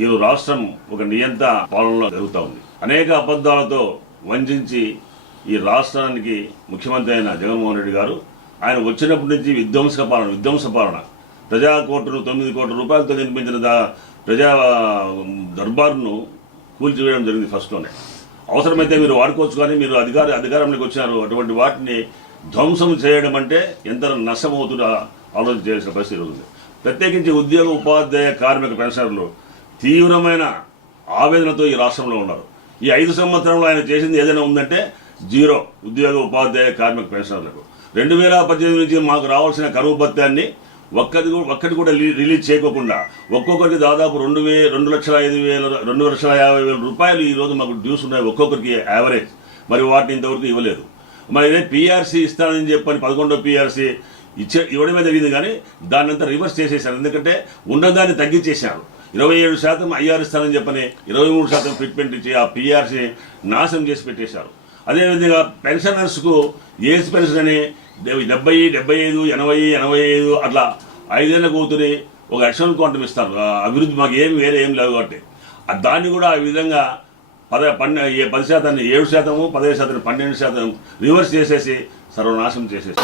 ఈ రాష్ట్రం ఒక నియంత పాలనలో జరుగుతూ ఉంది. అనేక అబద్ధాలతో వంచి ఈ రాష్ట్రానికి ముఖ్యమంత్రి అయిన జగన్మోహన్ రెడ్డి గారు ఆయన వచ్చినప్పటి నుంచి విధ్వంసక పాలన విధ్వంస పాలన. ప్రజా కోట్లు తొమ్మిది కోట్ల రూపాయలతో నిర్మించిన దా- ప్రజా దర్బార్ను కూల్చివేయడం జరిగింది ఫస్ట్లోనే అవసరమైతే మీరు వాడుకోవచ్చు కానీ మీరు అధికార అధికారంలోకి వచ్చినారు. అటువంటి వాటిని ధ్వంసం చేయడం అంటే ఎంత నష్టమవుతుందో ఆలోచన చేయాల్సిన పరిస్థితి ఉంది. ప్రత్యేకించి ఉద్యోగ ఉపాధ్యాయ కార్మిక పెన్షనర్లు తీవ్రమైన ఆవేదనతో ఈ రాష్ట్రంలో ఉన్నారు. ఈ ఐదు సంవత్సరంలో ఆయన చేసింది ఏదైనా ఉందంటే జీరో ఉద్యోగ ఉపాధ్యాయ కార్మిక పెన్షనర్లకు. రెండు వేల పద్దెనిమిది నుంచి మాకు రావాల్సిన కరువు భత్యాన్ని ఒక్కటి కూడా ఒక్కటి కూడా రిలీజ్ చేయకోకుండా ఒక్కొక్కరికి దాదాపు రెండు వే రెండు లక్షల ఐదు వేల రెండు లక్షల యాభై వేల రూపాయలు ఈ రోజు మాకు డ్యూస్ ఉన్నాయి ఒక్కొక్కరికి యావరేజ్. మరి వాటిని ఇంతవరకు ఇవ్వలేదు. మరి ఇదే పీఆర్సీ ఇస్తానని చెప్పని పదకొండో పీఆర్సీ ఇచ్చే ఇవ్వడమే జరిగింది కానీ దాన్ని అంతా రివర్స్ చేసేసారు ఎందుకంటే ఉన్నదాన్ని తగ్గించేశారు. ఇరవై ఏడు శాతం ఐఆర్ ఇస్తానని చెప్పని ఇరవై మూడు శాతం ట్రీట్మెంట్ ఇచ్చి ఆ పీఆర్సీ నాశనం చేసి పెట్టేశారు. అదేవిధంగా పెన్షనర్స్కు ఏజ్ పెన్షన్ అని డెబ్బై డెబ్బై ఐదు ఎనభై ఎనభై ఐదు అట్లా ఐదేళ్ళ కూతురి ఒక అడిషనల్ క్వాంటం ఇస్తారు. అభివృద్ధి మాకు ఏమి వేరే ఏం లేవు కాబట్టి. దాన్ని కూడా ఆ విధంగా పద పన్నె ఏ పది శాతాన్ని ఏడు శాతము పదిహేను శాతం పన్నెండు శాతం రివర్స్ చేసేసి సర్వనాశనం చేసేసి.